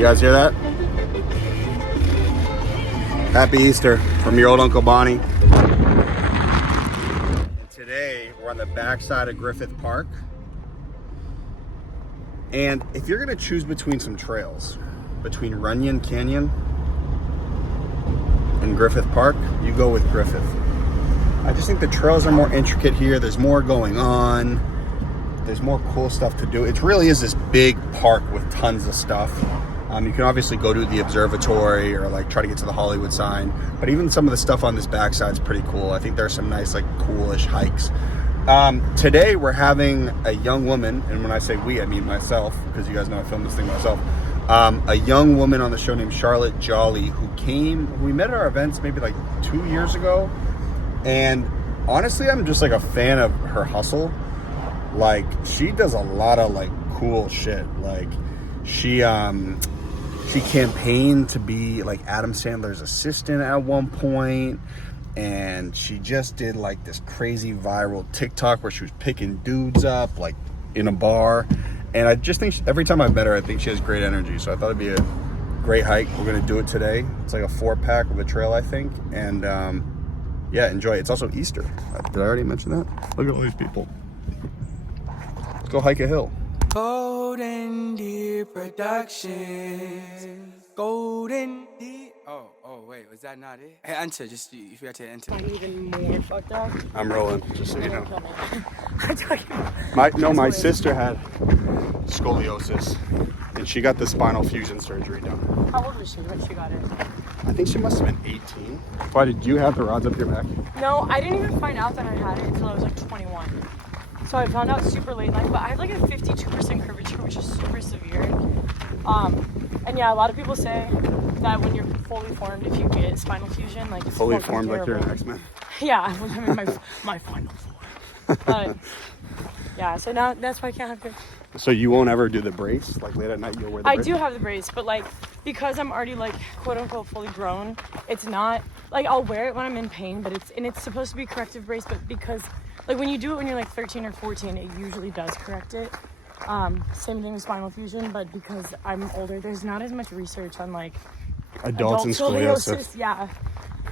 You guys hear that? Happy Easter from your old Uncle Bonnie. And today we're on the backside of Griffith Park. And if you're gonna choose between some trails, between Runyon Canyon and Griffith Park, you go with Griffith. I just think the trails are more intricate here. There's more going on. There's more cool stuff to do. It really is this big park with tons of stuff. You can obviously go to the observatory or like try to get to the Hollywood sign, but even some of the stuff on this backside is pretty cool. I think there's some nice, like, coolish hikes. Today we're having a young woman, and when I say we, I mean myself, because you guys know I filmed this thing myself. A young woman on the show named Jolley, who came. We met at our events maybe like 2 years ago, and honestly, I'm just like a fan of her hustle. Like, she does a lot of like cool shit. Like, she campaigned to be like Adam Sandler's assistant at one point, and she just did like this crazy viral TikTok where she was picking dudes up like in a bar. And I just think every time I've met her, I think she has great energy. So I thought it'd be a great hike. We're gonna do it today. It's like a 4-pack of a trail, I think. And yeah, enjoy it. It's also Easter. Did I already mention that? Look at all these people. Let's go hike a hill. Golden Deer Productions. Golden Deer. Oh, wait, was that not it? Hey, enter. Just you forgot to enter. I'm even more fucked up. I'm rolling, just so you know. I'm talking about. My sister had scoliosis, and she got the spinal fusion surgery done. How old was she when she got it? I think she must have been 18. Why, did you have the rods up your back? No, I didn't even find out that I had it until I was like 21. So I found out super late in life, but I have like a 52% curvature, which is super severe. And yeah, a lot of people say that when you're fully formed, if you get spinal fusion, like it's Fully fucking formed terrible. like you're an X-Men? Yeah, I'm in my final form. But yeah, so now that's why I can't have good. So you won't ever do the brace? Like late at night you'll wear the brace? I do have the brace, but like because I'm already like quote unquote fully grown, it's not like I'll wear it when I'm in pain, but it's supposed to be a corrective brace, but because like when you do it when you're like 13 or 14, it usually does correct it. Same thing with spinal fusion, but because I'm older, there's not as much research on like Adults and scoliosis. Yeah,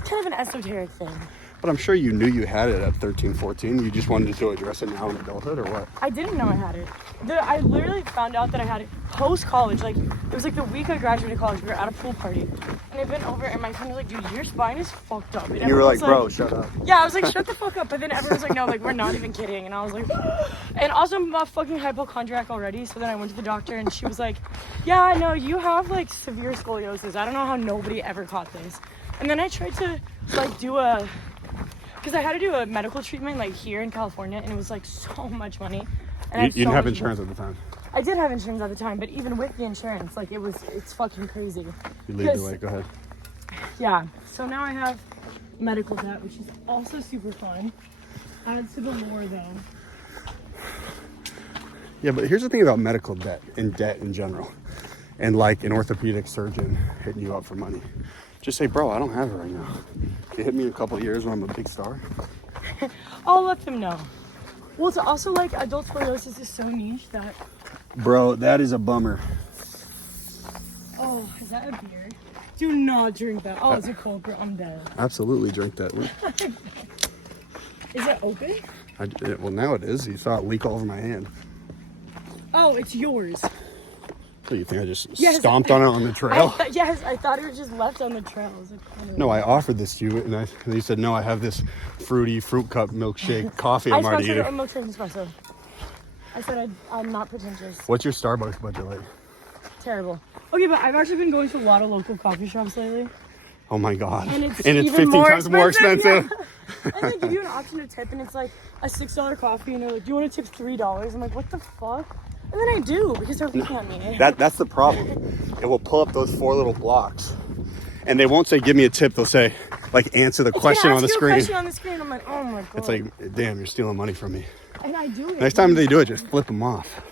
kind of an esoteric thing. But I'm sure you knew you had it at 13, 14. You just wanted to address it now in adulthood, or what? I didn't know I had it. I literally found out that I had it post-college. Like, it was like the week I graduated college. We were at a pool party. And I bent over, and my friend was like, dude, your spine is fucked up. And you were like, bro, shut up. Yeah, I was like, shut the fuck up. But then everyone was like, no, like, we're not even kidding. And I was like, and also I'm a fucking hypochondriac already. So then I went to the doctor, and she was like, yeah, no, you have, like, severe scoliosis. I don't know how nobody ever caught this. And then I tried to, like, because I had to do a medical treatment like here in California, and it was like so much money. And you didn't have insurance at the time? I did have insurance at the time, but even with the insurance, like it's fucking crazy. You lead the way, go ahead. Yeah, so now I have medical debt, which is also super fun. Adds to the lore though. Yeah, but here's the thing about medical debt in general, and like an orthopedic surgeon hitting you up for money. Just say, bro, I don't have it right now. You hit me in a couple of years when I'm a big star. I'll let them know. Well, it's also like adult scoliosis is so niche that... Bro, that is a bummer. Oh, is that a beer? Do not drink that. Oh, it's a Coke, bro. I'm dead. Absolutely drink that. Is it open? Well, now it is. You saw it leak all over my hand. Oh, it's yours. So you think I just stomped on it on the trail? Yes, I thought it was just left on the trail. No, I offered this to you, and you said, no, I have this fruit cup milkshake coffee I'm already eating. I milkshake espresso. I said I'm not pretentious. What's your Starbucks budget like? Terrible. Okay, but I've actually been going to a lot of local coffee shops lately. Oh my God. And it's 15 times more expensive. Yeah. And they give you an option to tip, and it's like a $6 coffee, and they're like, do you want to tip $3? I'm like, what the fuck? And then I do, because they're looking at me. That's the problem. It will pull up those 4 little blocks. And they won't say, give me a tip. They'll say, like, answer the question on the screen. Question on the screen. I'm like, oh my God. It's like, damn, you're stealing money from me. And I do it. Next time they do it, just flip them off.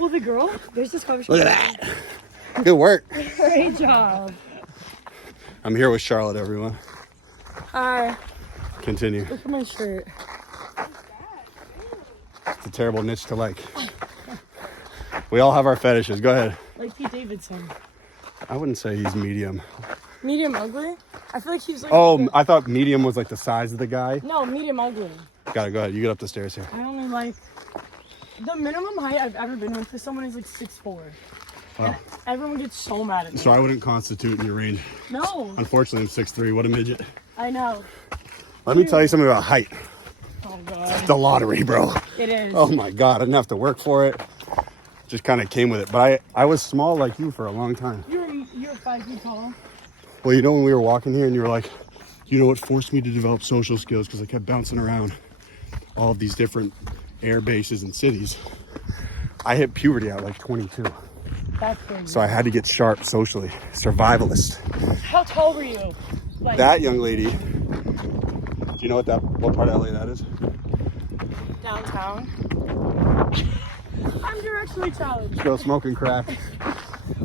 Well, the girl, there's this coffee shop. Look at that. Good work. Great job. I'm here with Charlotte, everyone. Hi. Continue. Look at my shirt. It's a terrible niche to like. We all have our fetishes. Go ahead. Like Pete Davidson. I wouldn't say he's medium. Medium ugly? I feel like he's like... Oh, I thought medium was like the size of the guy. No, medium ugly. Got it, go ahead. You get up the stairs here. I only like... The minimum height I've ever been with someone is like 6'4". Wow. Everyone gets so mad at me. So I wouldn't constitute in your range. No. Unfortunately, I'm 6'3". What a midget. I know. Let me tell you something about height. Oh, God. It's the lottery, bro. It is. Oh, my God. I didn't have to work for it. Just kind of came with it. But I was small like you for a long time. You're 5 feet tall. Well, you know when we were walking here and you were like, you know what forced me to develop social skills because I kept bouncing around all of these different air bases and cities. I hit puberty at like 22. That's crazy. So I had to get sharp socially. Survivalist. How tall were you? Like, That young lady, do you know what part of LA that is? downtown? I'm directly challenged. Go smoking crack.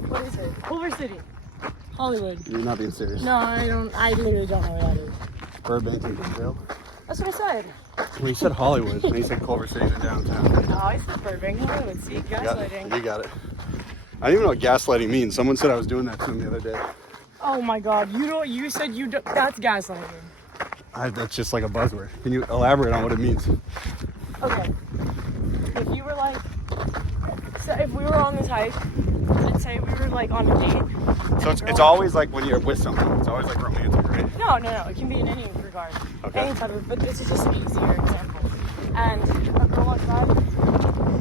What is it? Culver City. Hollywood. You're not being serious. No, I literally don't know where that is. Burbank and Brazil. That's what I said. Well, you said Hollywood, and you said Culver City and downtown. No, I said Burbank. Hollywood. See, gaslighting. You got it. I don't even know what gaslighting means. Someone said I was doing that to them the other day. Oh my God! You know what you said? That's gaslighting. That's just like a buzzword. Can you elaborate on what it means? Okay. If you were like, so if we were on this hike, and say we were like on a date. So it's always like when you're with someone. It's always like romantic, right? No. It can be in any regard. Okay. Any type of, but this is just an easier example. And a girl walks by,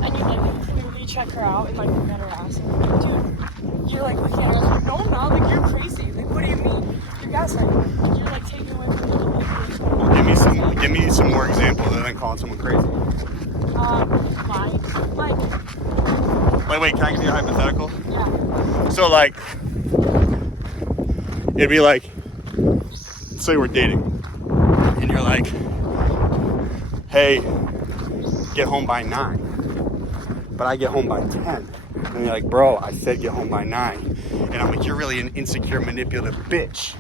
and you like clearly check her out and like look at her ass. And you're like, dude, you're like looking at her like, no, I'm not. Like, you're crazy. Like, what do you mean? You're gaslighting. Like, you're like taking away from the relationship. Well, give me some more examples other than calling someone crazy. Wait, can I give you a hypothetical? Yeah. So like, it'd be like, say we're dating, and you're like, hey, get home by 9, but I get home by 10. And you're like, bro, I said get home by 9. And I'm like, you're really an insecure, manipulative bitch.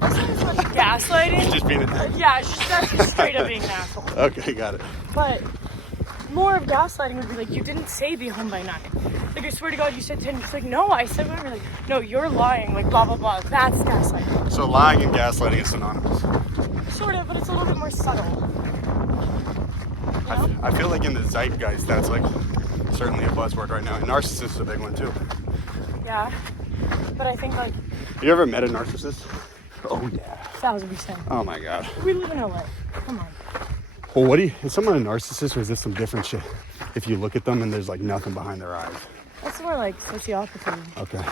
That's not as much gaslighting. Just being a dick. Yeah, that's just straight up being an asshole. Okay, got it. But more of gaslighting would be like, you didn't say be home by 9. Like, I swear to God, you said 10. It's like, no, I said whatever. Like, no, you're lying. Like, blah, blah, blah. That's gaslighting. So lying and gaslighting is synonymous. Sort of, but it's a little bit more subtle. You know? I feel like in the zeitgeist, that's like certainly a buzzword right now. And narcissist is a big one too. Yeah. But I think, like... You ever met a narcissist? Oh, yeah. 1,000%. Oh, my God. We live in LA. Come on. Well, is someone a narcissist or is this some different shit? If you look at them and there's like nothing behind their eyes. That's more like sociopathy. Okay.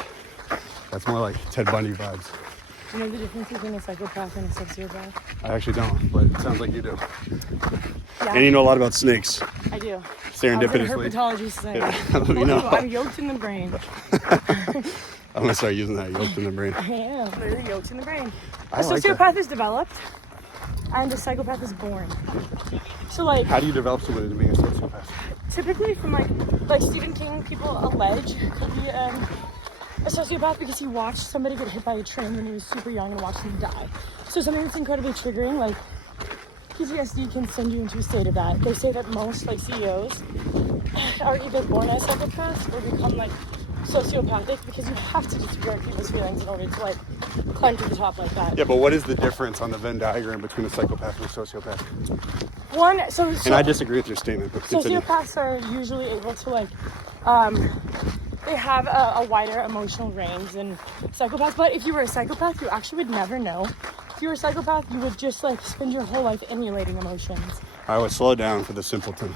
That's more like Ted Bundy vibes. You know the difference between a psychopath and a sociopath? I actually don't, but it sounds like you do. Yeah. And you know a lot about snakes. I do. Serendipitously. I was in herpetology society. Yeah. You know. I'm yoked in the brain. I'm going to start using that, yoked in the brain. I am. Literally yoked in the brain. I A like sociopath that. is developed, and a psychopath is born. So, like... How do you develop someone to being a sociopath? Typically from, like Stephen King, people allege could be a sociopath because he watched somebody get hit by a train when he was super young and watched them die. So something that's incredibly triggering, like PTSD can send you into a state of that. They say that most, like, CEOs are either born as psychopaths or become, like, sociopathic because you have to disregard people's feelings in order to, like, climb to the top like that. Yeah, but what is the difference on the Venn diagram between a psychopath and a sociopath? And I disagree with your statement, but continue. Sociopaths are usually able to, like, they have a wider emotional range than psychopaths. But if you were a psychopath, you actually would never know. If you were a psychopath, you would just, like, spend your whole life emulating emotions. I would slow down for the simpleton.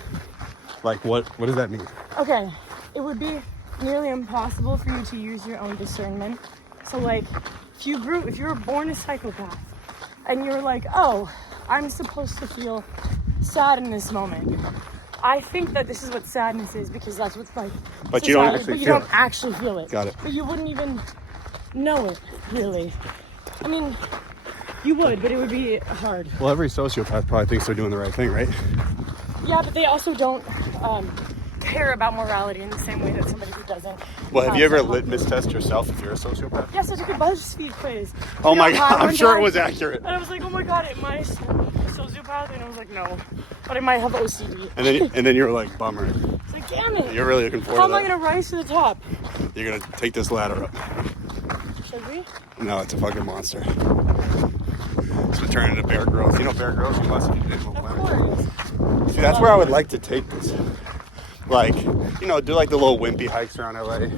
Like, what does that mean? Okay, it would be nearly impossible for you to use your own discernment. So, like, if you were born a psychopath and you're like, oh, I'm supposed to feel sad in this moment. I think that this is what sadness is because that's what's like. But you don't actually but you feel don't it. actually feel it. Got it. But you wouldn't even know it, really. I mean, you would, but it would be hard. Well, every sociopath probably thinks they're doing the right thing, right? Yeah, but they also don't care about morality in the same way that somebody who doesn't. Well, have you ever litmus test yourself if you're a sociopath? Yes, I took a BuzzFeed quiz. Oh my God, I'm sure it was accurate. And I was like, oh my God, am I a sociopath? And I was like, no, but I might have OCD. And then you were like, bummer. It's like, damn it. You're really looking forward How to am I that. gonna rise to the top? You're gonna take this ladder up. Should we? No, it's a fucking monster. It's gonna turn into Bear Grylls. You know Bear Grylls? You must have been able to Of play. course. See, that's where I would like to take this. Like, you know, do like the little wimpy hikes around LA,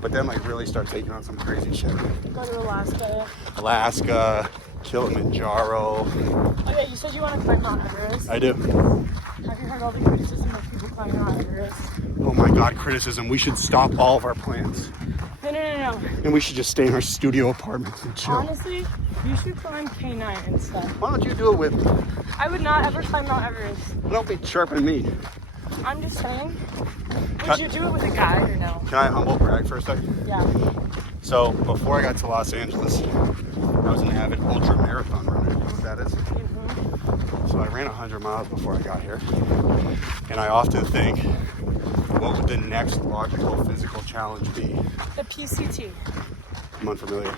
but then like really start taking on some crazy shit. Go to Alaska. Alaska, Kilimanjaro. Oh yeah, you said you want to climb Mount Everest. I do. Have you heard all the criticism of people climbing Mount Everest? Oh my God, criticism. We should stop all of our plans. No. And we should just stay in our studio apartments and chill. Honestly, you should climb K9 and stuff. Why don't you do it with me? I would not ever climb Mount Everest. Don't be chirping me. I'm just saying. Would you do it with a guide or no? Can I humble brag for a second? Yeah. So before I got to Los Angeles, I was an avid ultra marathon runner. You know what that is? Mm-hmm. So I ran 100 miles before I got here. And I often think, what would the next logical physical challenge be? The PCT. I'm unfamiliar.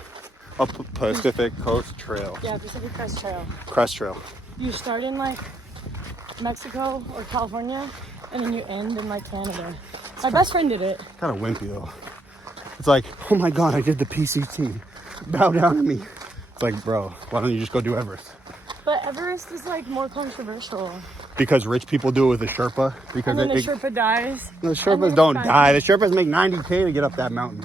Pacific Coast Trail. Yeah, Pacific Crest Trail. Crest Trail. You start in like Mexico or California, and then you end in like Canada. My best friend did it. Kind of wimpy though. It's like, oh my God, I did the PCT. Bow down to me. It's like, bro, why don't you just go do Everest? But Everest is like more controversial. Because rich people do it with a Sherpa. Because And then the Sherpa dies. the And Sherpas then don't it's die. The Sherpas make $90K to get up that mountain.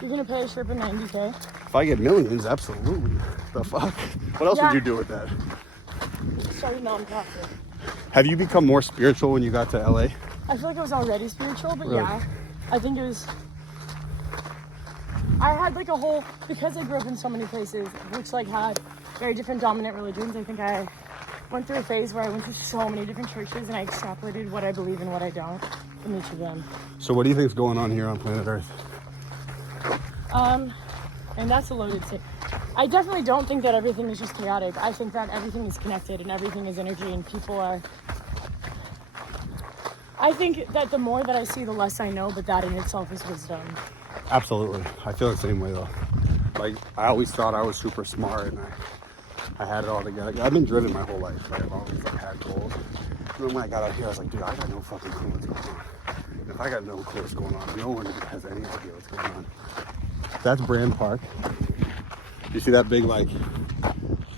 You're gonna pay a Sherpa $90K? If I get millions, absolutely. The fuck? What else Yeah. would you do with that? Start a non-profit. Have you become more spiritual when you got to LA? I feel like I was already spiritual, but Really? yeah. I think it was... I had like a whole... Because I grew up in so many places, which like had very different dominant religions, I think I went through a phase where I went to so many different churches and I extrapolated what I believe and what I don't from each of them. So what do you think is going on here on planet Earth? And that's a loaded statement. I definitely don't think that everything is just chaotic. I think that everything is connected and everything is energy and people are... I think that the more that I see, the less I know, but that in itself is wisdom. Absolutely. I feel the same way though. Like, I always thought I was super smart and I had it all together. I've been driven my whole life, right? I've always like had goals. And then when I got out here, I was like, dude, I got no fucking clue what's going on. And if I got no clue what's going on, no one has any idea what's going on. That's Brand Park. You see that big like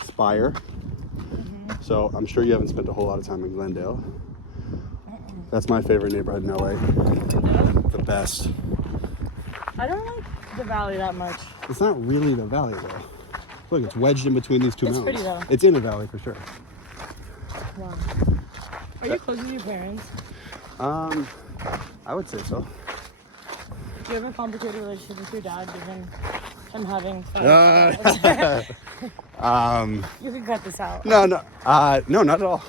spire? Mm-hmm. So I'm sure you haven't spent a whole lot of time in Glendale. That's my favorite neighborhood in LA. The best. I don't like the valley that much. It's not really the valley though. Look, it's wedged in between these two It's mountains. pretty, though. It's in a valley for sure. Wow. Are you close with your parents? I would say so. Do you have a complicated relationship with your dad, given him having fun? You can cut this out. No, not at all.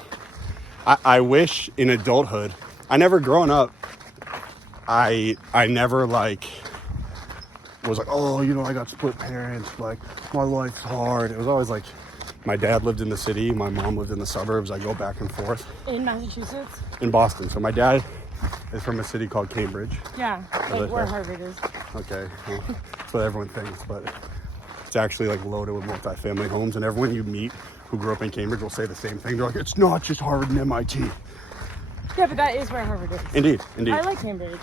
I wish in adulthood, I never growing up, I never like was like, oh, you know, I got split parents, like my life's hard. It was always like my dad lived in the city, my mom lived in the suburbs. I go back and forth. In Massachusetts? In Boston. So my dad is from a city called Cambridge. Yeah, like where Harvard is. Okay, well, that's what everyone thinks, but it's actually like loaded with multi-family homes, and everyone you meet who grew up in Cambridge will say the same thing. They're like, it's not just Harvard and MIT. Yeah, but that is where Harvard is. Indeed. I like Cambridge.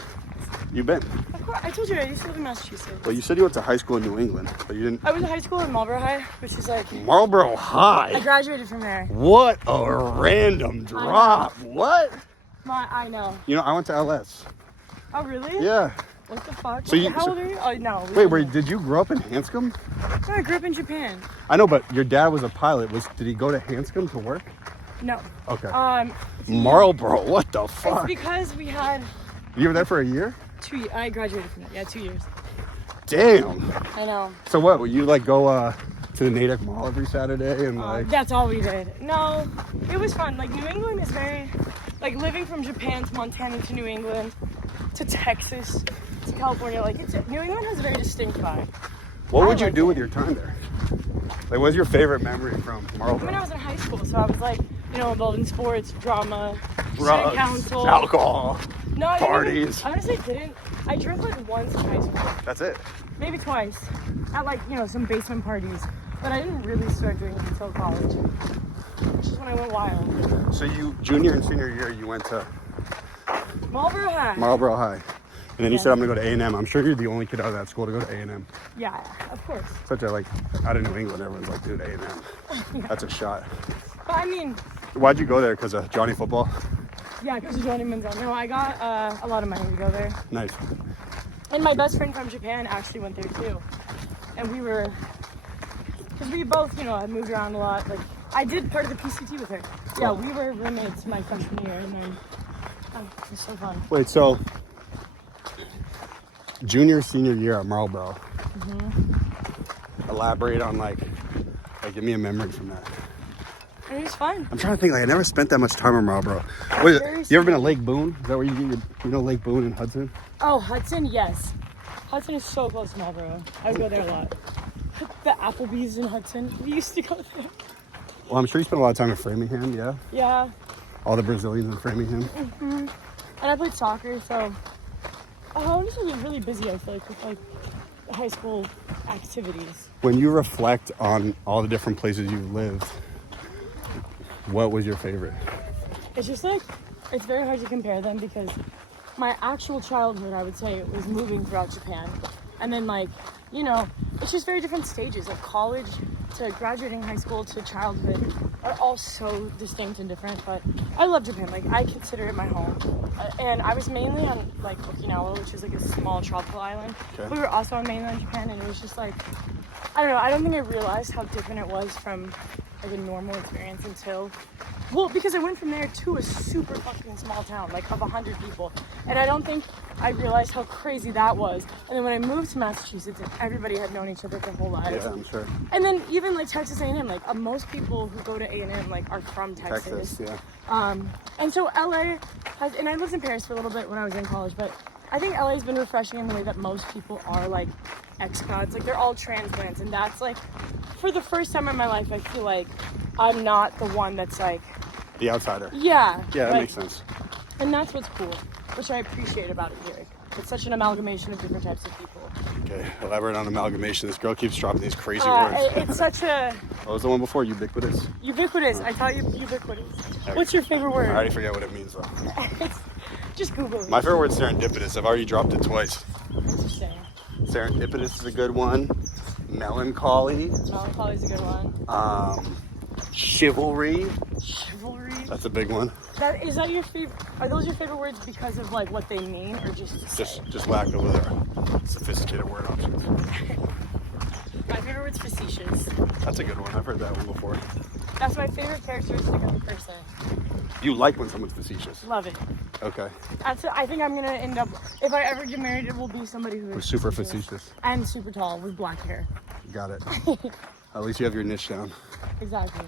You've been. Of course, I told you I used to live in Massachusetts. Well, you said you went to high school in New England, but you didn't. I went to high school in Marlborough High, which is like... Marlboro High? I graduated from there. What a random drop. What? I know. You know, I went to LS. Oh, really? Yeah. What the fuck? So How old are you? Oh, no. Wait, did you grow up in Hanscom? No, I grew up in Japan. I know, but your dad was a pilot. Did he go to Hanscom to work? No. Okay. Marlboro, what the fuck? It's because we had... You were there for a year? 2 years. I graduated from that. Yeah, 2 years. Damn. I know. So what, would you like go to the Natick Mall every Saturday and like... That's all we did. No, it was fun. Like, New England is very... Like, living from Japan to Montana to New England to Texas to California, like, New England has a very distinct vibe. What would you do with your time there? Like, what's your favorite memory from Marlboro? When I was in high school, so I was like, you know, involved in sports, drama, Drugs, student council. alcohol. No, I didn't parties. I honestly didn't. I drank like once in high school. That's it. Maybe twice. At like, some basement parties. But I didn't really start drinking until college. Which is when I went wild. So you, junior and senior year, you went to Marlboro High. Marlboro High. And then you said, I'm going to go to A&M. I'm sure you're the only kid out of that school to go to A&M. Yeah, of course. Such a, out of New England, everyone's like, dude, A&M. That's a shot. But I mean... Why'd you go there? Because of Johnny football? Yeah, because of Johnny Manziel. No, I got a lot of money to go there. Nice. And my best friend from Japan actually went there too. And we were... Because we both, had moved around a lot. Like, I did part of the PCT with her. Yeah, we were roommates my freshman year, and then it was so fun. Wait, so junior, senior year at Marlboro. Elaborate on give me a memory from that. It was fun. I'm trying to think. I never spent that much time in Marlboro. Wait, you ever been to Lake Boone? Is that where you know Lake Boone in Hudson? Oh, Hudson, yes. Hudson is so close to Marlboro. I would go there a lot. The Applebee's in Hudson. We used to go there. Well, I'm sure you spent a lot of time in Framingham, yeah? Yeah. All the Brazilians in Framingham. And I played soccer, so honestly, it was really busy, I feel like, with high school activities. When you reflect on all the different places you've lived, what was your favorite? It's just it's very hard to compare them because my actual childhood, I would say, was moving throughout Japan. And then it's just very different stages. Like college to graduating high school to childhood are all so distinct and different. But I love Japan. I consider it my home. And I was mainly on Okinawa, which is a small tropical island. Okay. We were also on mainland Japan, and it was just I don't know. I don't think I realized how different it was from a normal experience until, because I went from there to a super fucking small town, of 100 people. And I don't think I realized how crazy that was. And then when I moved to Massachusetts, everybody had known each other their whole lives. Yeah, I'm sure. And then even Texas A&M, most people who go to A&M are from Texas. Yeah. And so LA has, and I lived in Paris for a little bit when I was in college, but I think LA has been refreshing in the way that most people are expats. They're all transplants, and that's for the first time in my life, I feel like I'm not the one that's the outsider. Yeah. Yeah, that makes sense. And that's what's cool, which I appreciate about it here. It's such an amalgamation of different types of people. Okay, elaborate on amalgamation. This girl keeps dropping these crazy words. It's such a... What was the one before? Ubiquitous? Ubiquitous. I taught you ubiquitous. What's your favorite word? I already forget what it means, though. Just Google it. My favorite word's serendipitous. I've already dropped it twice. Interesting. Serendipitous is a good one. Melancholy. Melancholy's a good one. Chivalry. Chivalry. That's a big one. Is that your favorite? Are those your favorite words because of what they mean, or just lack of other sophisticated word options? My favorite word's facetious. That's a good one. I've heard that one before. That's my favorite characteristic of a person. You like when someone's facetious? Love it. Okay. I think I'm gonna end up, if I ever get married, it will be somebody who is super facetious and super tall with black hair. Got it. At least you have your niche down. Exactly.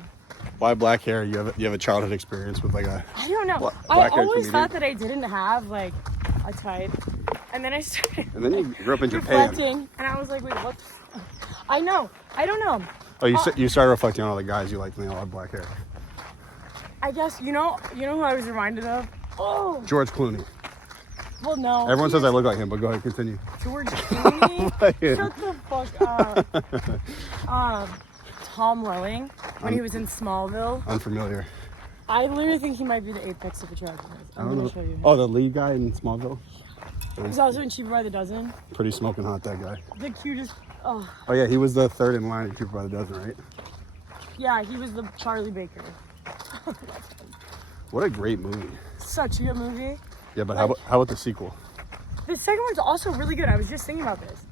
Why black hair? You have a childhood experience with I don't know. I always thought that I didn't have a type, and then I started. And then you grew up in Japan. Reflecting, and I was like, wait, what? I know. I don't know. Oh, you started reflecting on all the guys you like when they all have black hair. I guess you know who I was reminded of. Oh. George Clooney. Well, no. Everyone says I look like him, but go ahead, continue. George Clooney. Shut the fuck up. Tom Welling when he was in Smallville. Unfamiliar. I literally think he might be the apex of attractiveness. I don't know. Show you. Oh, the lead guy in Smallville? He's also in Cheaper by the Dozen. Pretty smoking hot, that guy. The cutest. Oh yeah, he was the third in line at Cheaper by the Dozen, right? Yeah, he was the Charlie Baker. What a great movie. Such a good movie. Yeah, but how about the sequel? The second one's also really good. I was just thinking about this.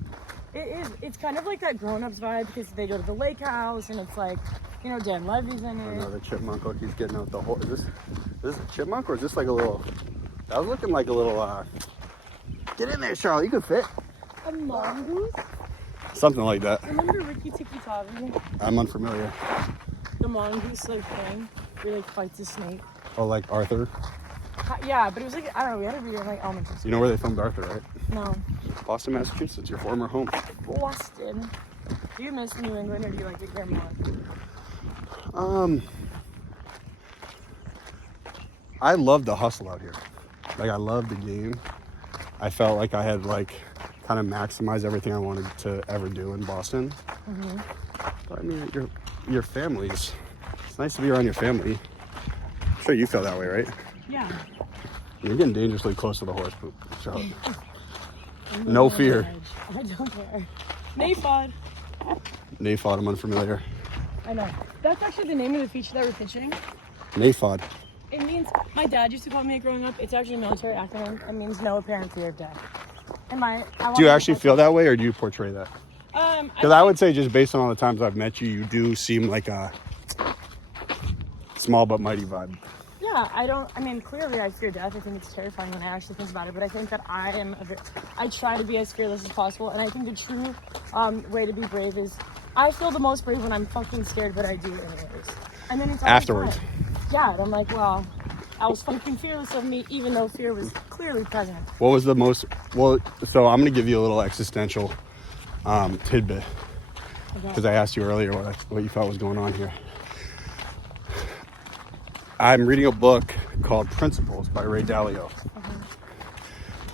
It's kind of like that grown-ups vibe because they go to the lake house and it's Dan Levy's in it. Another chipmunk look. He's getting out the whole. Is this a chipmunk or is this a little? That was looking like a little. Get in there, Charlie. You could fit. A mongoose? Something like that. Remember Ricky Tikki Tavi? I'm unfamiliar. The mongoose thing where he fights a snake. Oh, like Arthur? Yeah, but it was I don't know, we had to read it in elementary school. You know where they filmed Arthur, right? No. Boston, Massachusetts, your former home. Boston. Do you miss New England or do you like it here more? I love the hustle out here. Like, I loved the game. I felt like I had, like, kind of maximized everything I wanted to ever do in Boston. Mm-hmm. But, I mean, your family's... It's nice to be around your family. I'm sure you feel that way, right? Yeah. You're getting dangerously close to the horse poop. So, no fear. I don't care. Nafod. Nafod, I'm unfamiliar. I know. That's actually the name of the feature that we're pitching. Nafod. It means, my dad used to call me it growing up. It's actually a military acronym. It means no apparent fear of death. And do you actually feel that way, or do you portray that? Because I would say, just based on all the times I've met you, you do seem like a small but mighty vibe. Yeah, I mean, clearly I fear death. I think it's terrifying when I actually think about it. But I think that I try to be as fearless as possible. And I think the true way to be brave is, I feel the most brave when I'm fucking scared, but I do it anyways. And then it's afterwards. Fine. Yeah, and I'm like, well, I was fucking fearless of me, even though fear was clearly present. What was the most... Well, so I'm going to give you a little existential tidbit. Because I asked you earlier what you felt was going on here. I'm reading a book called Principles by Ray Dalio.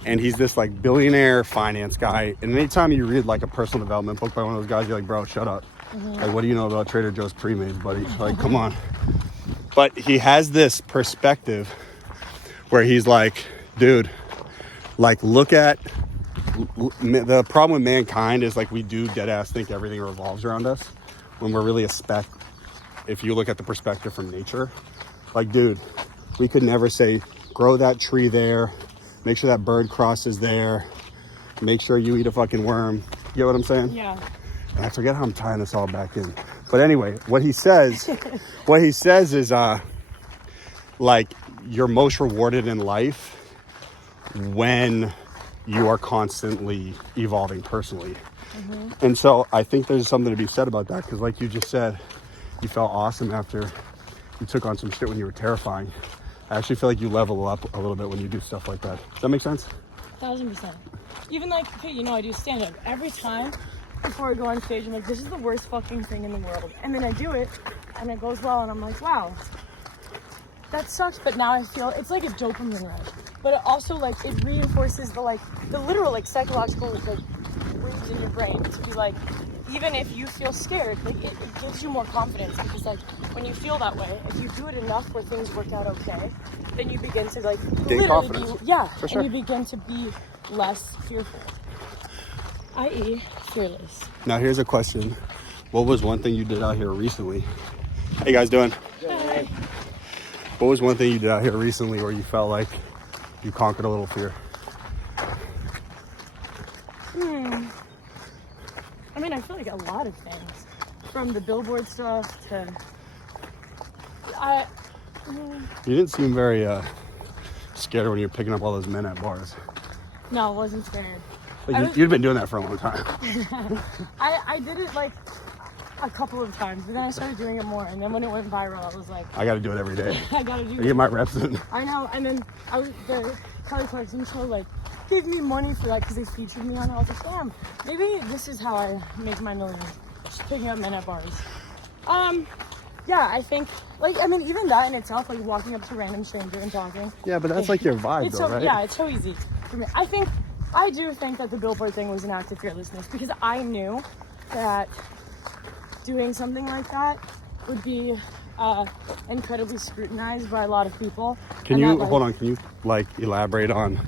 And he's this like billionaire finance guy. And anytime you read like a personal development book by one of those guys, you're like, bro, shut up. Like, what do you know about Trader Joe's pre-mades, buddy? Like, come on. But he has this perspective where he's like, dude, like, look at the problem with mankind is like we do dead ass think everything revolves around us when we're really a speck. If you look at the perspective from nature, like, dude, we could never say, grow that tree there, make sure that bird crosses there, make sure you eat a fucking worm. You get what I'm saying? Yeah. And I forget how I'm tying this all back in. But anyway, what he says is, like, you're most rewarded in life when you are constantly evolving personally. And so I think there's something to be said about that, because like you just said, you felt awesome after you took on some shit when you were terrifying. I actually feel like you level up a little bit when you do stuff like that. Does that make sense? 1000%. Even like, okay, you know, I do stand-up. Every time before I go on stage, I'm like, this is the worst fucking thing in the world. And then I do it, and it goes well, and I'm like, wow, that sucks, but now I feel, it's like a dopamine rush. But it also, like, it reinforces the literal, like, psychological, like, waves in your brain to be like, even if you feel scared, like, it gives you more confidence, because, like, when you feel that way, if you do it enough where things work out okay, then you begin to, like, gain literally confidence. be, For sure. and you begin to be less fearful, i.e. fearless. Now here's a question. What was one thing you did out here recently? How you guys doing? Hey. What was one thing you did out here recently where you felt like you conquered a little fear? I mean, I feel like a lot of things. From the billboard stuff to... You didn't seem very scared when you were picking up all those men at bars. No, I wasn't scared. Like, you'd been doing that for a long time. I did it like a couple of times, but then I started doing it more. And then when it went viral, I was like, I got to do it every day. I gotta do I it. get my reps in. I know. And then the Kelly Clarkson show like gave me money for that because they featured me on it. I was like, damn, maybe this is how I make my millions, just picking up men at bars. Yeah, I think, like, I mean, even that in itself, like walking up to a random stranger and talking. Yeah, but that's like your vibe, It's though, so, right? yeah, it's so easy for me. I do think that the billboard thing was an act of fearlessness, because I knew that doing something like that would be incredibly scrutinized by a lot of people. Can you, hold on, can you, like, elaborate on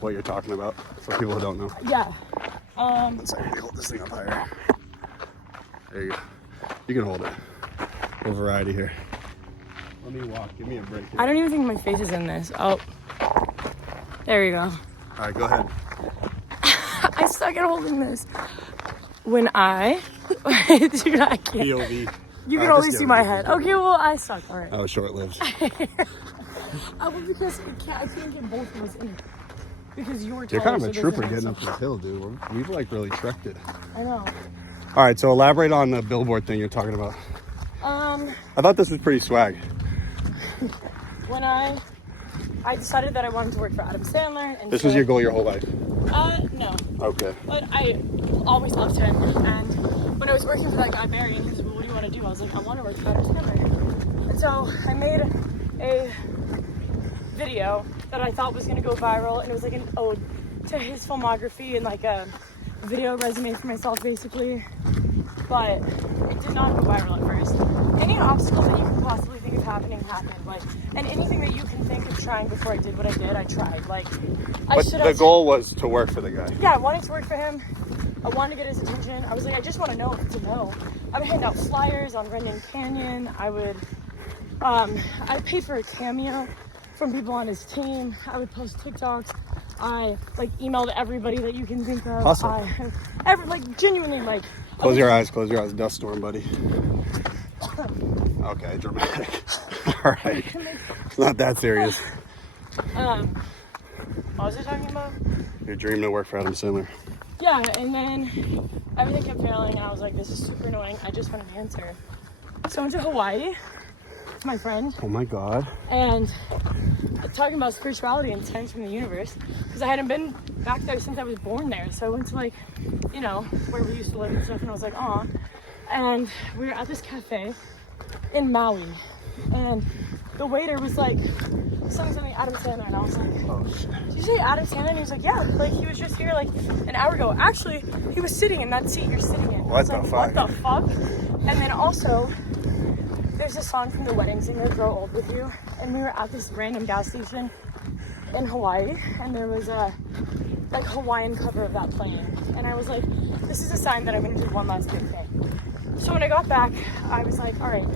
what you're talking about for people who don't know? Yeah. Let's hold this thing up higher. There you go. You can hold it. A little variety here. Let me walk. Give me a break here. I don't even think my face is in this. Oh. There we go. All right, go ahead. I suck at holding this. When I... Dude, I can't. POV. You can only see my head. Okay, well, I suck. All right. That was short-lived. Well, because I can't get both of us in it. Because you were You're kind of a so trooper there's getting up this hill, dude. We've, like, really trekked it. I know. All right, so elaborate on the billboard thing you're talking about. I thought this was pretty swag. When I decided that I wanted to work for Adam Sandler. And This was your goal your whole life? No. Okay. But I always loved him. And when I was working for that guy, Barry, and he was like, well, what do you want to do? I was like, I want to work for Adam Sandler. And so I made a video that I thought was gonna go viral, and it was like an ode to his filmography and like a video resume for myself, basically. But it did not go viral at first. Any obstacles that you can possibly think of happened. Like, and anything that you can think of trying before I did what I did, I tried. Like, But the goal was to work for the guy. Yeah, I wanted to work for him. I wanted to get his attention. I was like, I just want to know if it's a no. I would hand out flyers on Rendon Canyon. I would, I'd pay for a cameo from people on his team. I would post TikToks. I like emailed everybody that you can think of. Hustle. Genuinely, like. Close your eyes, dust storm, buddy. Okay, dramatic. All right. It's not that serious. What was I talking about? Your dream to work for Adam Sandler. Yeah, and then everything kept failing, and I was like, this is super annoying. I just want an answer. So I went to Hawaii with my friend. Oh my God. And talking about spirituality and signs from the universe, because I hadn't been back there since I was born there. So I went to like, you know, where we used to live and stuff, and I was like, aw. And we were at this cafe in Maui, and the waiter was like, something Adam Sandler, and I was like, Oh shit. did you say Adam Sandler? And he was like, yeah, like he was just here like an hour ago. Actually, he was sitting in that seat you're sitting in. What the fuck? What the fuck? And then also, there's a song from The Wedding Singer, Grow Old With You, and we were at this random gas station in Hawaii, and there was a like Hawaiian cover of that playing, and I was like, this is a sign that I'm gonna do one last big thing. So when I got back, I was like, all right,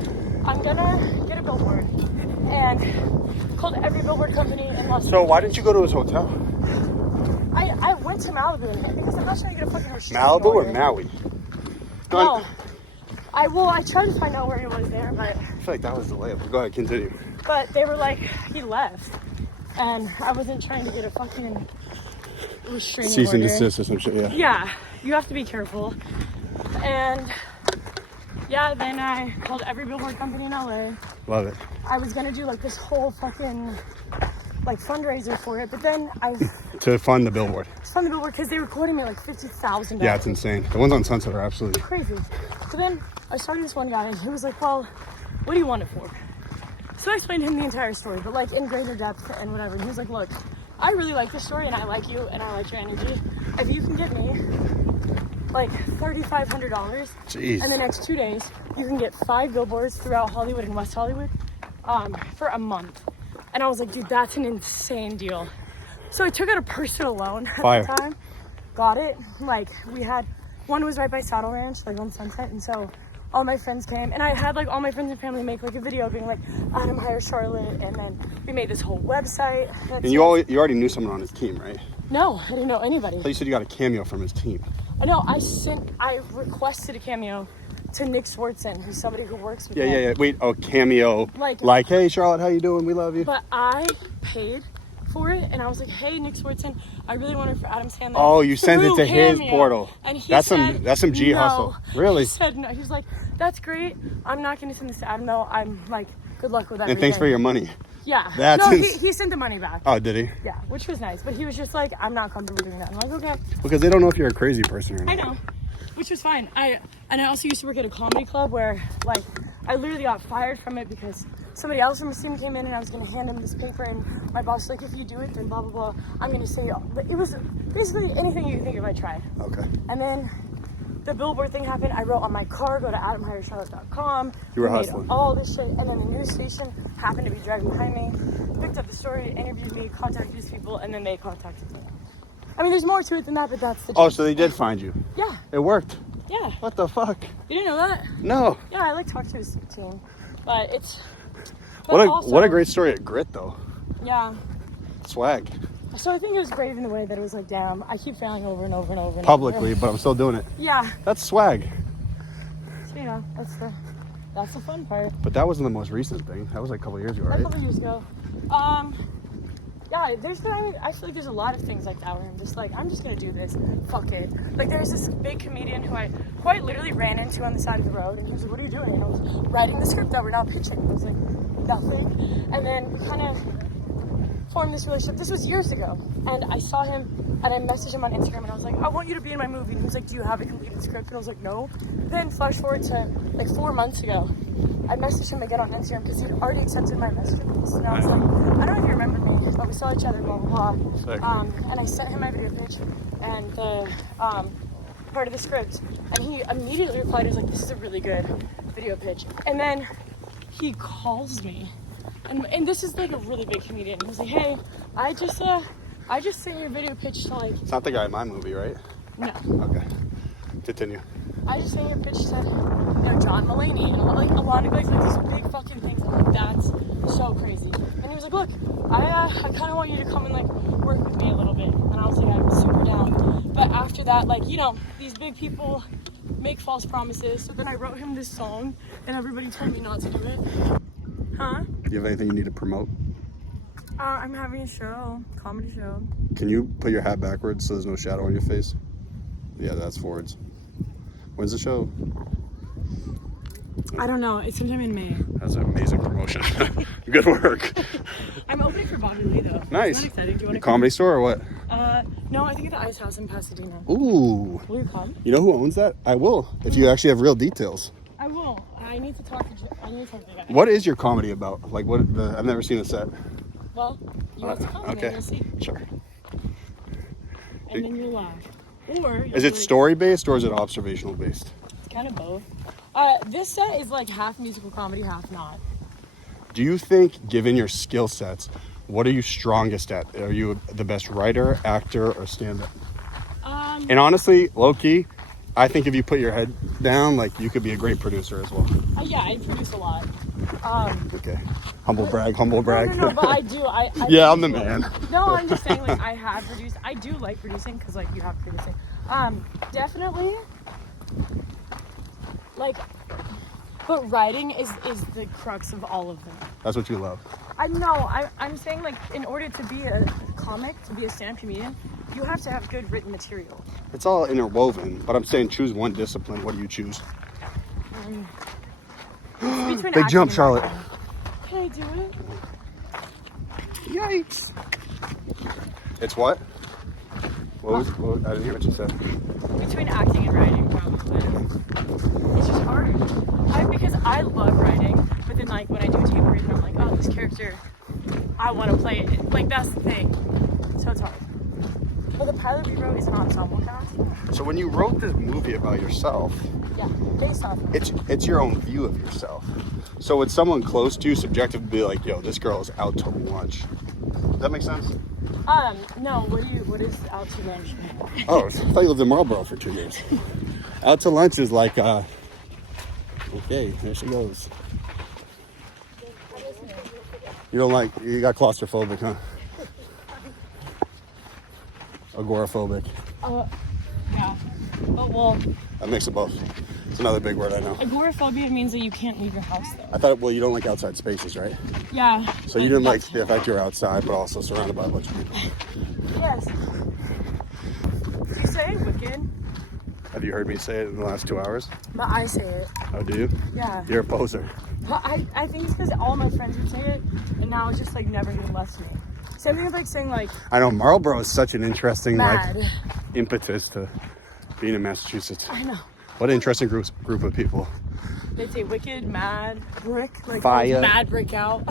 I'm gonna get a billboard, and called every billboard company in Las Vegas. So why didn't you go to his hotel? I went to Malibu because I'm not trying to get a fucking restraining Malibu order. or Maui? No. I tried to find out where he was there, but I feel like that was the layup. Go ahead, continue. they were like, he left, and I wasn't trying to get a fucking restraining Cease and order. desist or some shit, yeah. Yeah, you have to be careful. And yeah, then I called every billboard company in LA. Love it. I was gonna do like this whole fucking like fundraiser for it, but then I To fund the billboard. funded the billboard because they were quoting me like $50,000. Yeah, it's insane. The ones on Sunset are absolutely Crazy. So then I started this one guy, and he was like, well, what do you want it for? So I explained to him the entire story, but like in greater depth and whatever. And he was like, look, I really like this story, and I like you, and I like your energy. If you can get me like $3,500 Jeez. in the next 2 days, you can get 5 billboards throughout Hollywood and West Hollywood for a month. And I was like, dude, that's an insane deal. So I took out a personal loan at Fire. the time, got it. Like, we had, one was right by Saddle Ranch, like on Sunset, and so all my friends came, and I had like all my friends and family make like a video being like, Adam hires Charlotte, and then we made this whole website. And you already knew someone on his team, right? No, I didn't know anybody. You said you got a cameo from his team. I know, I requested a cameo to Nick Swartzen, who's somebody who works with him. Yeah. Wait, cameo. Like, hey, Charlotte, how you doing? We love you. But I paid for it, and I was like, hey, Nick Swartzen, I really want it for Adam Sandler. Oh, you sent it to through his Cameo. portal. And he That's said, some G no. hustle. Really? He said no. He was like, that's great. I'm not going to send this to Adam, though. I'm like, good luck with everything. And thanks for your money. Yeah. That's he sent the money back. Oh, did he? Yeah, which was nice. But he was just like, I'm not comfortable doing that. I'm like, okay. Because they don't know if you're a crazy person or not. I know. Which was fine. I also used to work at a comedy club where, like, I literally got fired from it because somebody else from his team came in, and I was going to hand him this paper, and my boss was like, if you do it, then blah, blah, blah. I'm going to say, but it was basically anything you think if I tried. Okay. And then the billboard thing happened. I wrote on my car, go to adamhireshcharlotte.com. You were made hustling. all this shit. And then the news station happened to be driving behind me, picked up the story, interviewed me, contacted these people, and then they contacted me. I mean, there's more to it than that, but that's the Oh, gist. so they did find you. Yeah. It worked. Yeah. What the fuck? You didn't know that? No. Yeah, I like talk to his team, but it's. What a great story at Grit though. Yeah. Swag. So I think it was brave in the way that it was like, damn, I keep failing over and over and over. And Publicly, over. but I'm still doing it. Yeah. That's swag. So yeah, that's the fun part. But that wasn't the most recent thing. That was like a couple years ago, right? A couple years ago. Yeah, I feel like there's a lot of things like that where I'm just like, I'm just gonna do this. Fuck it. Like there's this big comedian who I quite literally ran into on the side of the road, and he was like, what are you doing? And I was writing the script that we're now pitching. I was like, nothing. And then we kind of formed this relationship. This was years ago. And I saw him, and I messaged him on Instagram, and I was like, I want you to be in my movie. And he was like, do you have a completed script? And I was like, no. Then flash forward to like 4 months ago, I messaged him again on Instagram because he'd already accepted my message request. And I was like, I don't know if you remember me, but we saw each other, blah, blah, blah. And I sent him my video pitch and the part of the script. And he immediately replied, he was like, this is a really good video pitch. And then he calls me. And this is like a really big comedian. He was like, hey, I just sent your video pitch to like... It's not the guy in my movie, right? No. Okay. Continue. I just sent your pitch to, John Mulaney and like a lot of like these big fucking things. I'm like, that's so crazy. And he was like, look, I kind of want you to come and like work with me a little bit. And I was like, I'm super down. But after that, like, these big people make false promises. So then I wrote him this song and everybody told me not to do it. Huh? Do you have anything you need to promote? I'm having a show, comedy show. Can you put your hat backwards so there's no shadow on your face? Yeah, that's forwards. When's the show? I don't know. It's sometime in May. That's an amazing promotion. Good work. I'm opening for Bobby Lee though. Nice. Isn't that exciting? Do you want to Comedy store or what? No, I think at the Ice House in Pasadena. Ooh. Will you come? You know who owns that? I will, if you actually have real details. I will. I need to talk to the guy. What is your comedy about? Like, I've never seen a set. Well, you have to come and then you'll see. Sure. And then you'll laugh. Or Is it story based or is it observational based? It's kind of both. This set is like half musical comedy, half not. Do you think, given your skill sets, what are you strongest at? Are you the best writer, actor, or stand-up? And honestly, low-key, I think if you put your head down, like, you could be a great producer as well. Yeah, I produce a lot. Okay. Humble brag, humble brag. No, but I do. I yeah, I'm the man. No, I'm just saying, like, I have produced. I do like producing because, like, you have producing. Definitely, like, but writing is the crux of all of them. That's what you love. I know. I'm saying, like, in order to be a comic, to be a stand-up comedian, you have to have good written material. It's all interwoven, but I'm saying choose one discipline. What do you choose? Big jump, Charlotte. Can I do it? Yikes. It's what? What I didn't hear what you said. Between acting and writing, probably. It's just hard. Because I love writing, but then, like, when I do a table read, I'm like, oh, this character, I want to play it. Like, that's the thing. So it's hard. But the pilot we wrote is an ensemble cast. So when you wrote this movie about yourself, yeah, based off of it's your own view of yourself. So would someone close to you subjective be like, yo, this girl is out to lunch? Does that make sense? No, what is out to lunch? Oh, I thought you lived in Marlboro for 2 years. Out to lunch is like, okay, there she goes. You got claustrophobic, huh? Agoraphobic. Yeah. Oh, well. A mix of both. It's another big word I know. Agoraphobia means that you can't leave your house, though. I thought, well, you don't like outside spaces, right? Yeah. So you didn't like the fact you're outside, but also surrounded by a bunch of people. Yes. Do you say wicked? Have you heard me say it in the last 2 hours? But I say it. Oh, do you? Yeah. You're a poser. But I think it's because all my friends would say it, and now it's just, like, never even left me. Same thing with, like, saying, like... I know, Marlboro is such an interesting, mad. like, impetus to being in Massachusetts. I know. What an interesting group of people. They say wicked, mad, brick, like Fire. mad brick out.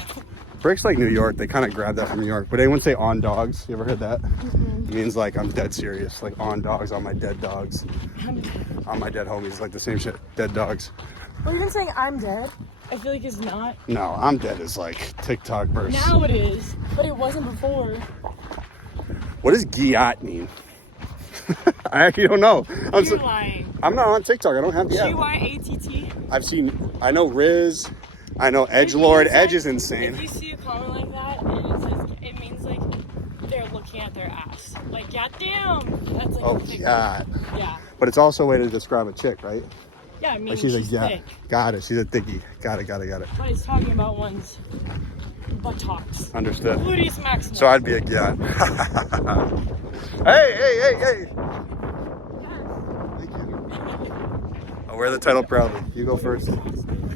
Brick's like New York. They kind of grabbed that from New York. But anyone say on dogs? You ever heard that? Mm-hmm. It means like I'm dead serious. Like on dogs, on my dead dogs. On my dead homies. Like the same shit. Dead dogs. Well, even saying I'm dead, I feel like it's not. No, I'm dead is like TikTok verse. Now it is, but it wasn't before. What does Giat mean? I actually don't know. You're lying. I'm not on TikTok. I don't have the app. GYATT? I know Riz. I know Edgelord. Edge is insane. If you see a comment like that, and it means like they're looking at their ass. Like, goddamn. That's like Oh, a TikTok. God. Yeah. But it's also a way to describe a chick, right? Yeah, I mean, Like she's she's like, yeah. thick. Got it. She's a thickie. Got it. But he's talking about one's buttocks. Understood. Gluteus maximus. So I'd be a Giat. Hey. Thank you. I'll wear the title proudly. You go first.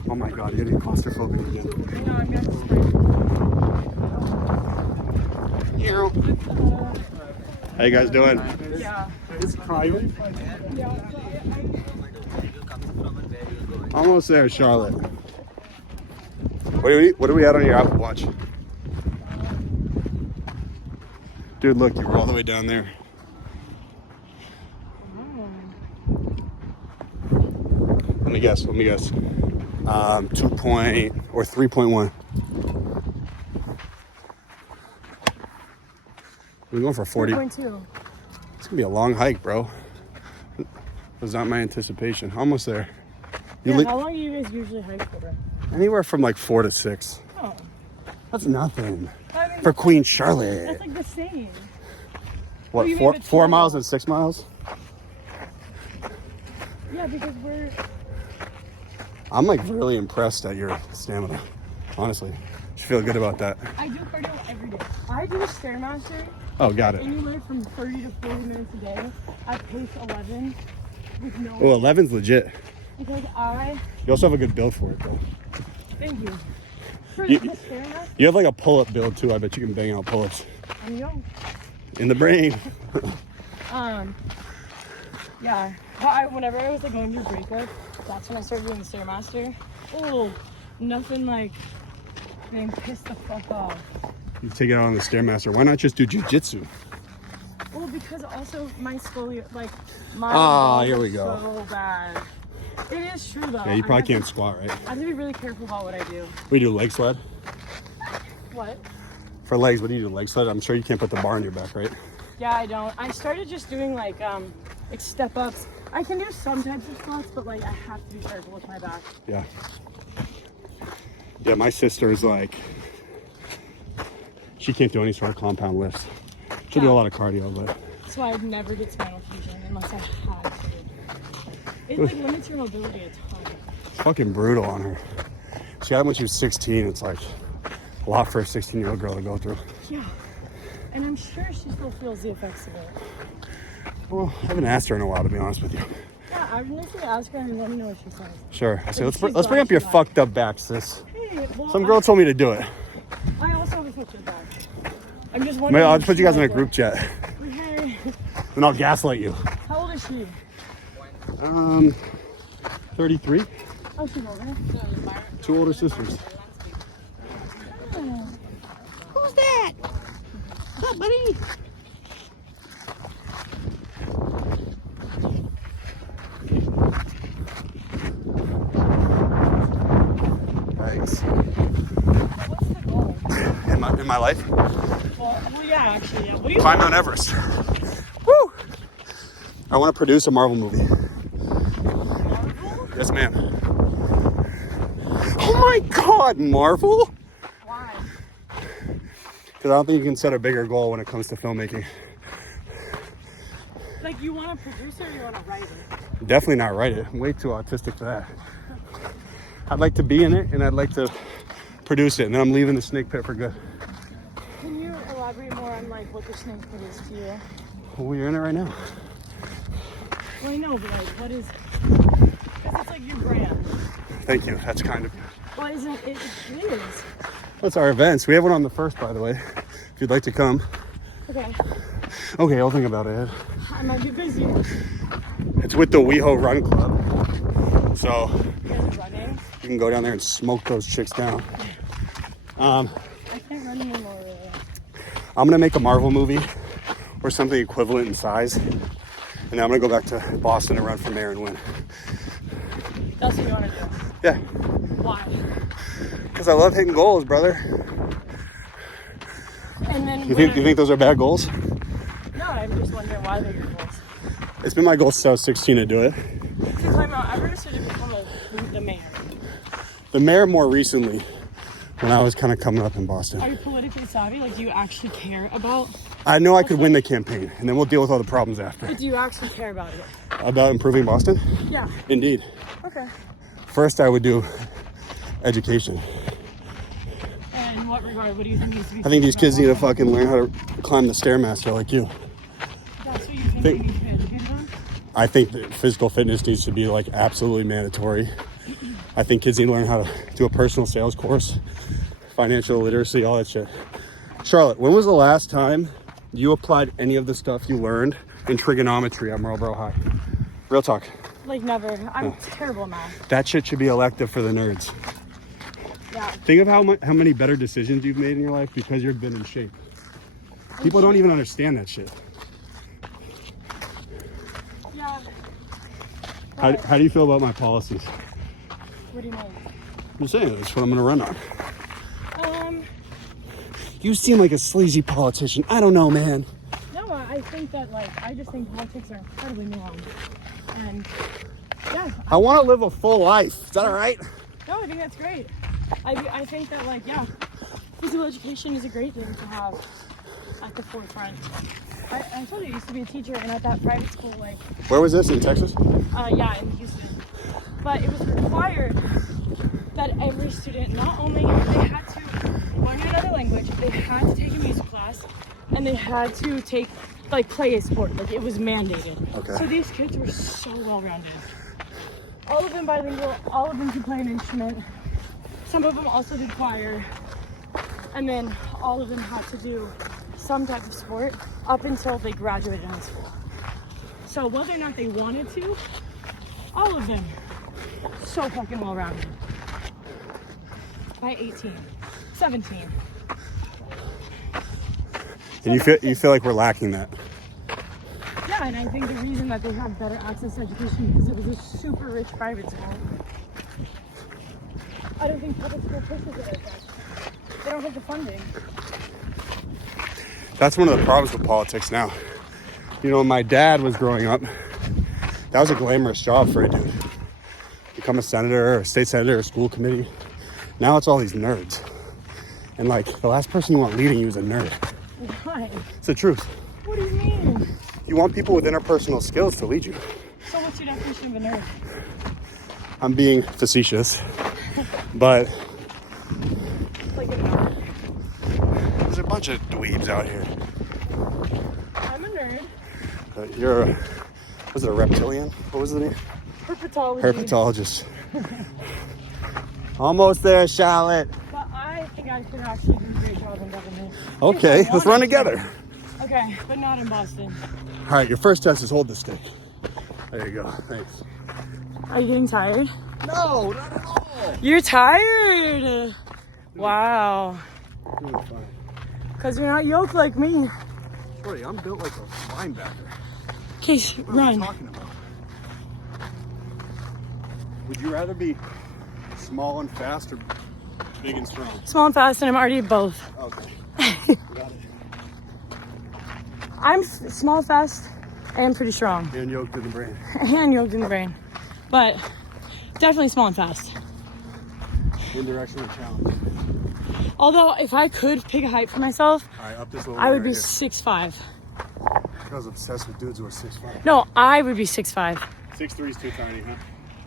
Oh my God, you're getting claustrophobic again. No, I'm gonna How you guys doing? Yeah. It's Kyle. Almost there, Charlotte. What are we at on your Apple Watch? Dude, look, you were all the way down there. Let me guess. 2 or 3.1. We're going for 40. 3.2. It's gonna be a long hike, bro. Was not my anticipation. Almost there. Yeah, how long do you guys usually hike for? Anywhere from like 4 to 6. Oh. That's nothing. I mean, For Queen Charlotte. that's like the same. What, you mean 4 the miles and 6 miles? Yeah, because we're... I'm like really impressed at your stamina. Honestly. You feel good about that. I do cardio every day. I do Stairmaster Oh, got it. anywhere from 30 to 40 minutes a day at pace 11 with no... Well, 11's legit. Because You also have a good build for it, though. Thank you. For You- the Stairmaster, You have like a pull-up build, too. I bet you can bang out pull-ups. I'm young. In the brain. Yeah. Whenever I was like going through breakup, that's when I started doing the Stairmaster. Oh, nothing like being pissed the fuck off. You take it out on the Stairmaster. Why not just do jiu-jitsu? Well, because also my my Ah, balls here we are go. so bad. It is true though. Yeah, you I probably have to- can't squat, right? I have to be really careful about what I do. We do leg sled. What? For legs, what do you do? Leg sled? I'm sure you can't put the bar on your back, right? Yeah, I don't. I started just doing like step ups. I can do some types of squats, but like I have to be careful with my back. Yeah. Yeah, my sister's like, she can't do any sort of compound lifts. She'll do a lot of cardio, but That's why I'd never get spinal fusion unless I had to. It like limits your mobility a ton. it's fucking brutal on her. She had it when she was 16. It's like a lot for a 16-year-old girl to go through. Yeah. And I'm sure she still feels the effects of it. Well, I haven't asked her in a while, to be honest with you. Yeah, I'm just gonna ask her and let me know what she says. Sure. I say, Like, let's she's bring up your glad. fucked up back, sis. Hey, well, Some girl told me to do it. I also have a fucked up back. I'm just Maybe wondering. I'll if just put she you guys in a liked group it. chat, Hey, and I'll gaslight you. how old is she? 33. Oh, she's older. 2 older sisters. Who's that? What's up, buddy? Thanks. What's the goal? In my life, Well, yeah, actually, yeah. What do you climb Mount Everest. Woo! I want to produce a Marvel movie. Marvel? Yes, ma'am. Oh my God, Marvel! Why? Because I don't think you can set a bigger goal when it comes to filmmaking. Like, you want to produce it or you want to write it? Definitely not write it. I'm way too autistic for that. I'd like to be in it, and I'd like to produce it, and then I'm leaving the snake pit for good. Can you elaborate more on, like, what the snake pit is to you? Well, you're in it right now. Well, I know, but, like, what is... Because it's, like, your brand. Thank you. That's kind of... Well, isn't it? It is. That's our events. We have one on the 1st, by the way, if you'd like to come. Okay. Okay, I'll think about it. I might be busy. It's with the WeHo Run Club. So Because running. you can go down there and smoke those chicks down. I can't run anymore, really. I'm gonna make a Marvel movie or something equivalent in size, and then I'm gonna go back to Boston and run from there and win. That's what you want to do. Yeah, Why? because I love hitting goals, brother. And then You think those are bad goals? No, I'm just wondering why they're your goals. It's been my goal since I was 16 to do it. To climb Mount Everest or to become the mayor? The mayor more recently, when I was kind of coming up in Boston. Are you politically savvy? Like, do you actually care about... I know I could win the campaign, and then we'll deal with all the problems after. But do you actually care about it? About improving Boston? Yeah. Indeed. Okay. First, I would do education. And in what regard? What do you think needs to be... I think these kids need to about fucking learn how to climb the Stairmaster like you. That's what you think they need to be educated on? I think that physical fitness needs to be like absolutely mandatory. I think kids need to learn how to do a personal sales course, financial literacy, all that shit. Charlotte, when was the last time you applied any of the stuff you learned in trigonometry at Marlboro High? Real talk. Like, never. I'm terrible at math. That shit should be elective for the nerds. Yeah. Think of how many better decisions you've made in your life because you've been in shape. People don't even understand that shit. Yeah. How do you feel about my policies? What do you mean? I'm saying that's what I'm gonna run on. You seem like a sleazy politician. I don't know, man. No, I think that, like, I just think politics are incredibly nuanced. And, yeah. I want to live a full life. Is that all right? No, I think that's great. I think that, like, yeah, physical education is a great thing to have at the forefront. I told you I used to be a teacher, and at that private school, like... Where was this, in Texas? Yeah, in Houston. But it was required that every student, not only they had to learn another language, they had to take a music class, and they had to take, like, play a sport. Like, it was mandated. Okay. So these kids were so well-rounded. All of them bilingual, all of them could play an instrument. Some of them also did choir. And then all of them had to do some type of sport up until they graduated high school. So whether or not they wanted to, all of them, so fucking well-rounded. By 18, 17. And you feel like we're lacking that. Yeah, and I think the reason that they have better access to education is because it was a super rich private school. I don't think public school pushes it like that. They don't have the funding. That's one of the problems with politics now. You know, when my dad was growing up, that was a glamorous job for a dude. Become a senator, or a state senator, or school committee. Now it's all these nerds. And like, the last person you want leading you is a nerd. Why? It's the truth. What do you mean? You want people with interpersonal skills to lead you. So what's your definition of a nerd? I'm being facetious, but Like a nerd? there's a bunch of dweebs out here. I'm a nerd. You're was it a reptilian? What was the name? Herpetology. Herpetologist. Almost there, Charlotte. But I think I could actually do a great job in government. Okay, If I let's run wanted to. together. Okay, but not in Boston. All right, your first test is hold the stick. There you go. Thanks. Are you getting tired? No, not at all. You're tired. Wow. Doing fine. Because you're not yoked like me. Shorty, I'm built like a linebacker. Okay, What are you run. talking about? Would you rather be small and fast or big and strong? Small and fast, and I'm already both. Okay. Got it. I'm small, fast, and pretty strong. And yoked in the brain. And yoked in the brain. But definitely small and fast. Indirectional challenge. Although, if I could pick a height for myself, All right, up this little I would right be here. 6'5". I was obsessed with dudes who are 6'5". No, I would be 6'5". 6'3" is too tiny, huh?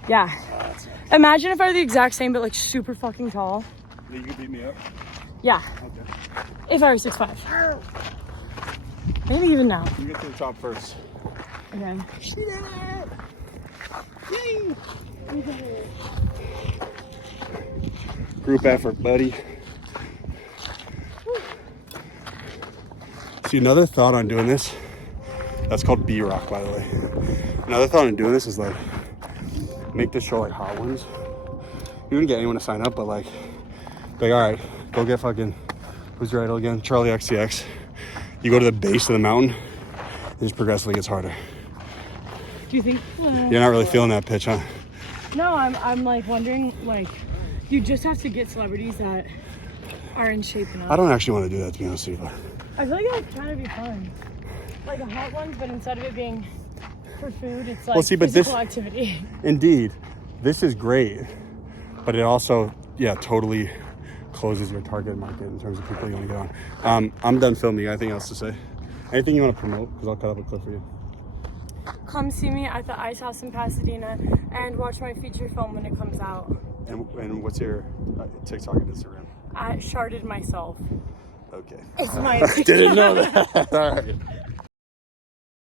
Yeah. Oh, that's it. Imagine if I were the exact same, but like super fucking tall. You could beat me up? Yeah. Okay. If I were 6'5". Maybe even now. You get to the top first. Okay. Yay! Group effort, buddy. See, another thought on doing this, that's called B-Rock, by the way. Another thought on doing this is like, make this show like Hot Ones. You wouldn't get anyone to sign up, but like all right, go get fucking, who's your idol again? Charlie XCX. You go to the base of the mountain, it just progressively gets harder. Do you think? You're not really feeling that pitch, huh? No, I'm like wondering, like, you just have to get celebrities that are in shape enough. I don't actually want to do that, to be honest with you. I feel like it's trying to be fun. Like a Hot Ones, but instead of it being for food, it's like Well, see, but physical this- activity. Indeed, this is great, but it also, yeah, totally closes your target market in terms of people you want to get on. I'm done filming. Anything else to say? Anything you want to promote? Because I'll cut up a clip for you. Come see me at the Ice House in Pasadena and watch my feature film when it comes out. And what's your TikTok and Instagram? I sharded myself. Okay. It's my Didn't know that. All right.